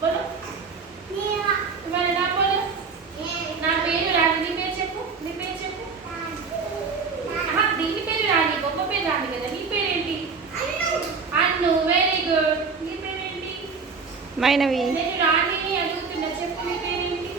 बोलो तुम्हारा नाम बोलो నా పేరు రాణి నీ పేరు చెప్పు నీ పేరు చెప్పు దీని పేరు రాణి బొమ్మ పేరు రాణి కదా నీ పేరేంటి అన్ను వెరీ గుడ్ నీ పేరేంటి మైనవి నేను రాణిని అడుగుతున్నా చెప్పు నీ పేరేంటి